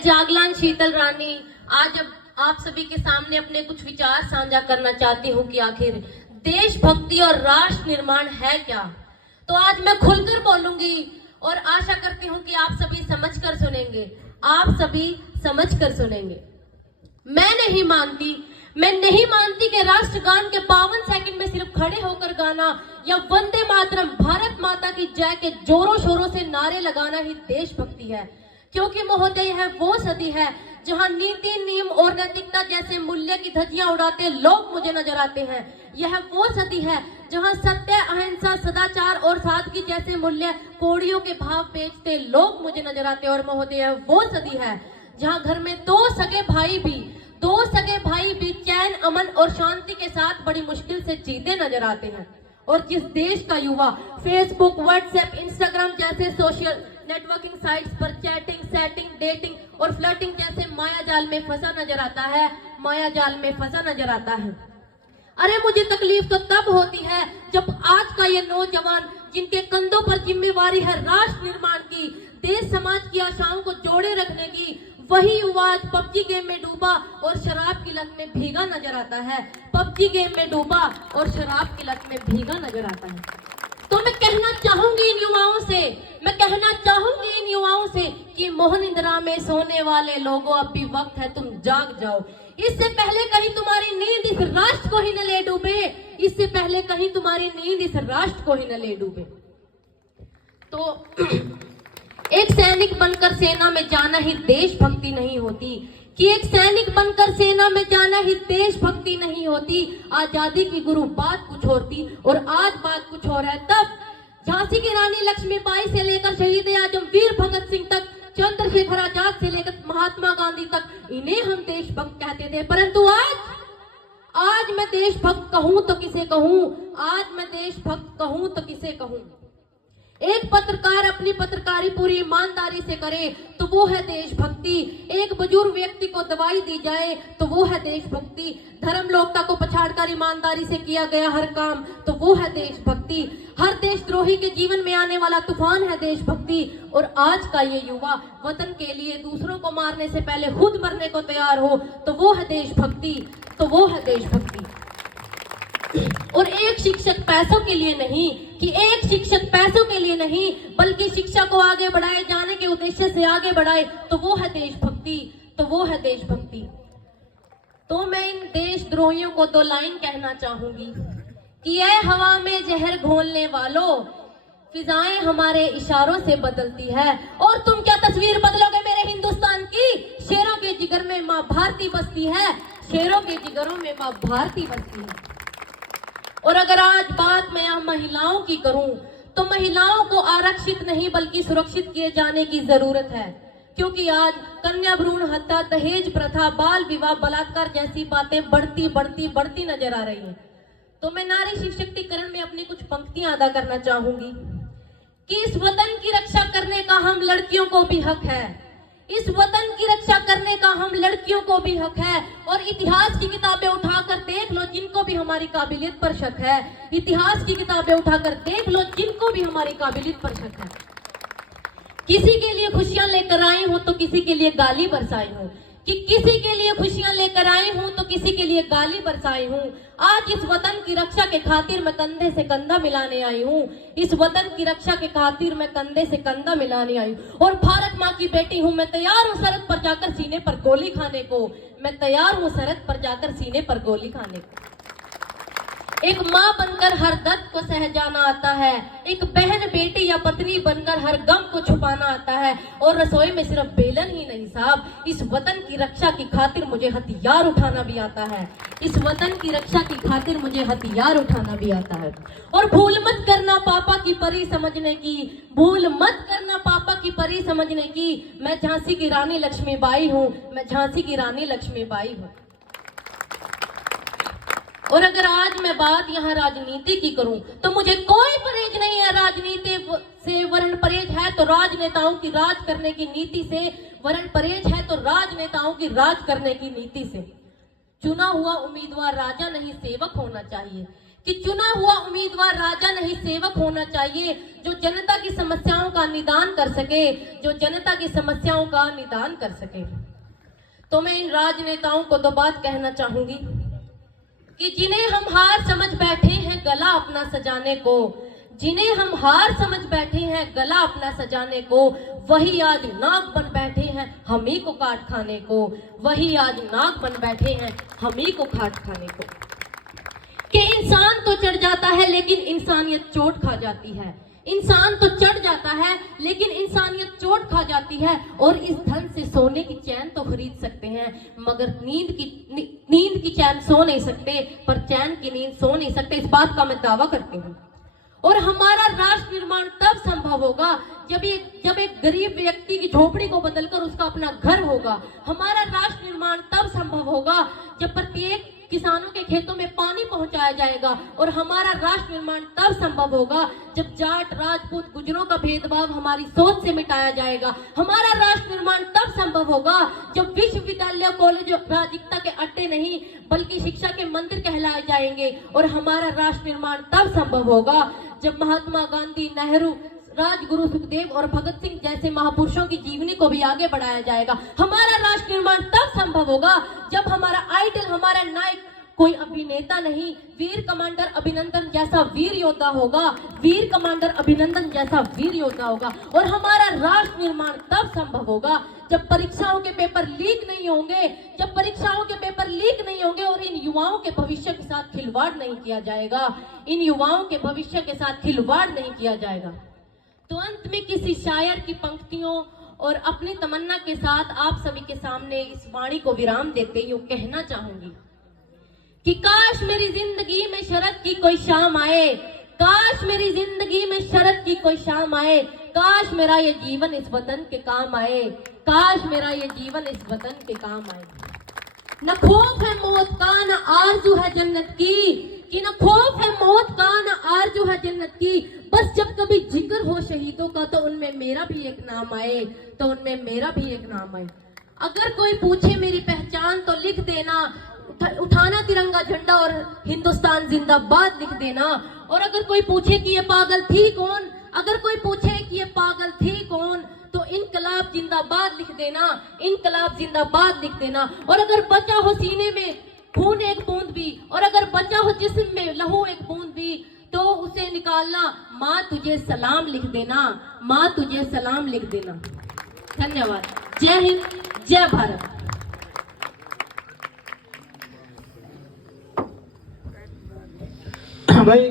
मैं जागलान शीतल रानी आज आप सभी के सामने अपने कुछ विचार साझा करना चाहती हूँ कि आखिर देशभक्ति और राष्ट्र निर्माण है क्या। तो आज मैं खुलकर बोलूंगी और आशा करती हूँ कि आप सभी समझकर सुनेंगे, आप सभी समझकर सुनेंगे। मैं नहीं मानती कि राष्ट्रगान के 52 सेकंड में सिर्फ खड़े होकर गाना या वंदे मातरम भारत माता की जय के जोरों शोरों से नारे लगाना ही देशभक्ति है। क्योंकि महोदय है वो सदी है जहां नीति, नियम और नैतिकता जैसे मूल्य की धज्जियां उड़ाते लोग मुझे नजर आते हैं। यह वो सदी है जहां सत्य, अहिंसा, सदाचार और सादगी जैसे मूल्य कौड़ियों के भाव बेचते लोग मुझे नजर आते हैं। और महोदय वो सदी है जहां घर में दो सगे भाई भी चैन, अमन और शांति के साथ बड़ी मुश्किल से जीते नजर आते हैं। और जिस देश का युवा फेसबुक, व्हाट्सएप, इंस्टाग्राम जैसे सोशल नेटवर्किंग साइट्स पर चैटिंग, सेटिंग, डेटिंग और फ्लर्टिंग जैसे मायाजाल में फंसा नजर आता है, अरे मुझे तकलीफ तो तब होती है जब आज का ये नौजवान जिनके कंधों पर जिम्मेवारी है राष्ट्र निर्माण की, देश समाज की आशाओं को जोड़े रखने की, वही युवा आज पबजी गेम में डूबा और शराब की लत में भीगा नजर आता है। तो मैं कहना चाहूंगी इन युवाओं से कि मोहन इंदिरा में सोने वाले लोगों, अब भी वक्त है, तुम जाग जाओ। इससे पहले कहीं तुम्हारी नींद इस राष्ट्र को ही न ले डूबे। तो एक सैनिक बनकर सेना में जाना ही देशभक्ति नहीं होती आजादी की गुरु बात कुछ और थी और आज बात कुछ और है। तब झांसी की रानी लक्ष्मीबाई से लेकर शहीद आजम वीर भगत सिंह तक, चंद्रशेखर आजाद से लेकर महात्मा गांधी तक, इन्हें हम देशभक्त कहते थे। परंतु आज मैं देशभक्त कहूं तो किसे कहूं। एक पत्रकार अपनी पत्रकारी पूरी ईमानदारी से करे तो वो है देशभक्ति। एक बुजुर्ग व्यक्ति को दवाई दी जाए तो वो है देशभक्ति। धर्म लोकता को पछाड़कर ईमानदारी से किया गया हर काम तो वो है देशभक्ति। हर देशद्रोही के जीवन में आने वाला तूफान है देशभक्ति। और आज का ये युवा वतन के लिए दूसरों को मारने से पहले खुद मरने को तैयार हो तो वो है देशभक्ति। और एक शिक्षक पैसों के लिए नहीं बल्कि शिक्षा को आगे बढ़ाए जाने के उद्देश्य से आगे बढ़ाए तो वो है देशभक्ति। तो मैं इन देशद्रोहियों को 2 लाइन कहना चाहूंगी कि ये हवा में जहर घोलने वालों, फिजाएं हमारे इशारों से बदलती है और तुम क्या तस्वीर बदलोगे मेरे हिंदुस्तान की। शेरों के जिगर में माँ भारती बसती है, शेरों के जिगरों में माँ भारती बसती है। और अगर आज बात मैं महिलाओं की करूं तो महिलाओं को आरक्षित नहीं बल्कि सुरक्षित किए जाने की जरूरत है। क्योंकि आज कन्या भ्रूण हत्या, दहेज प्रथा, बाल विवाह, बलात्कार जैसी बातें बढ़ती नजर आ रही हैं। तो मैं नारी सशक्तिकरण में अपनी कुछ पंक्तियां अदा करना चाहूंगी कि इस वतन की रक्षा करने का हम लड़कियों को भी हक है। और इतिहास की किताबें उठाकर देख लो जिनको भी हमारी काबिलियत पर शक है। किसी के लिए खुशियां लेकर आई हूं तो किसी के लिए गाली बरसाई हूं। आज इस वतन की रक्षा के खातिर मैं कंधे से कंधा मिलाने आई हूं। और भारत माँ की बेटी हूं, मैं तैयार हूं सरहद पर जाकर सीने पर गोली खाने को। एक माँ बनकर हर दर्द को सह जाना आता है, एक बहन, बेटी या पत्नी बनकर हर गम को छुपाना आता है। और रसोई में सिर्फ बेलन ही नहीं साहब, इस वतन की रक्षा की खातिर मुझे हथियार उठाना भी आता है। और भूल मत करना पापा की परी समझने की, मैं झांसी की रानी लक्ष्मीबाई हूँ। और अगर आज मैं बात यहाँ राजनीति की करूं तो मुझे कोई परहेज नहीं है राजनीति से, वरन परहेज है तो राजनेताओं की राज करने की नीति से। चुना हुआ उम्मीदवार राजा नहीं सेवक होना चाहिए। कि चुना हुआ उम्मीदवार राजा नहीं सेवक होना चाहिए, जो जनता की समस्याओं का निदान कर सके, जो जनता की समस्याओं का निदान कर सके। तो मैं इन राजनेताओं को दो बात कहना चाहूंगी कि जिन्हें हम हार समझ बैठे हैं गला अपना सजाने को, जिन्हें हम हार समझ बैठे हैं गला अपना सजाने को, वही आज नाग बन बैठे हैं हम ही को काट खाने को, वही आज नाग बन बैठे हैं हम ही को काट खाने को। कि इंसान तो चढ़ जाता है लेकिन इंसानियत चोट खा जाती है, इंसान तो चढ़ जाता है लेकिन इंसानियत चोट खा जाती है। और इस धन से सोने की चैन तो खरीद सकते हैं, मगर नींद की चैन सो नहीं सकते, पर चैन की नींद सो नहीं सकते, इस बात का मैं दावा करती हूँ। और हमारा राष्ट्र निर्माण तब संभव होगा जब एक गरीब व्यक्ति की झोपड़ी को बदलकर उसका अपना घर होगा। हमारा राष्ट्र निर्माण तब संभव होगा जब प्रत्येक किसानों के खेतों में पानी पहुंचाया जाएगा। और हमारा राष्ट्र निर्माण तब संभव होगा जब जाट राजपूत गुजरों का भेदभाव हमारी सोच से मिटाया जाएगा। हमारा राष्ट्र निर्माण तब संभव होगा जब विश्वविद्यालय कॉलेज राजरिकता के अड्डे नहीं बल्कि शिक्षा के मंदिर कहलाए जाएंगे। और हमारा राष्ट्र निर्माण तब संभव होगा जब महात्मा गांधी, नेहरू, राजगुरु सुखदेव और भगत सिंह जैसे महापुरुषों की जीवनी को भी आगे बढ़ाया जाएगा। हमारा राष्ट्र निर्माण तब संभव होगा जब हमारा आइडल, हमारा नायक कोई अभिनेता नहीं, वीर कमांडर अभिनंदन जैसा वीर योद्धा होगा, वीर कमांडर अभिनंदन जैसा वीर योद्धा होगा। और हमारा राष्ट्र निर्माण तब संभव होगा जब परीक्षाओं के पेपर लीक नहीं होंगे, जब परीक्षाओं के पेपर लीक नहीं होंगे और इन युवाओं के भविष्य के साथ खिलवाड़ नहीं किया जाएगा, इन युवाओं के भविष्य के साथ खिलवाड़ नहीं किया जाएगा। तो अंत में किसी शायर की पंक्तियों और अपनी तमन्ना के साथ आप सभी के सामने इस वाणी को विराम देते यूं कहना चाहूंगी कि काश मेरी जिंदगी में शरद की कोई शाम आए, काश मेरी जिंदगी में शरद की कोई शाम आए, काश मेरा ये जीवन इस वतन के काम आए, काश मेरा ये जीवन इस वतन के काम आए। न खौफ है मौत का न आरजू है जन्नत की, कि न खौफ है मौत का न आरजू है जन्नत की, बस जब कभी जिक्र हो शहीदों का तो उनमें मेरा भी एक नाम आए, तो उनमें मेरा भी एक नाम आए। अगर कोई पूछे मेरी पहचान तो लिख देना, उठाना तिरंगा झंडा और हिंदुस्तान जिंदाबाद लिख देना। और अगर कोई पूछे कि ये पागल थी कौन, अगर कोई पूछे कि ये पागल थी कौन, तो इनकलाब जिंदाबाद लिख देना, इनकलाब जिंदाबाद लिख देना। और अगर बचा हो सीने में खून एक बूंद भी, और अगर बचा हो जिस्म में लहू एक बूंद भी, तो उसे निकालना, माँ तुझे सलाम लिख देना, माँ तुझे सलाम लिख देना। धन्यवाद। जय हिंद, जय भारत। भाई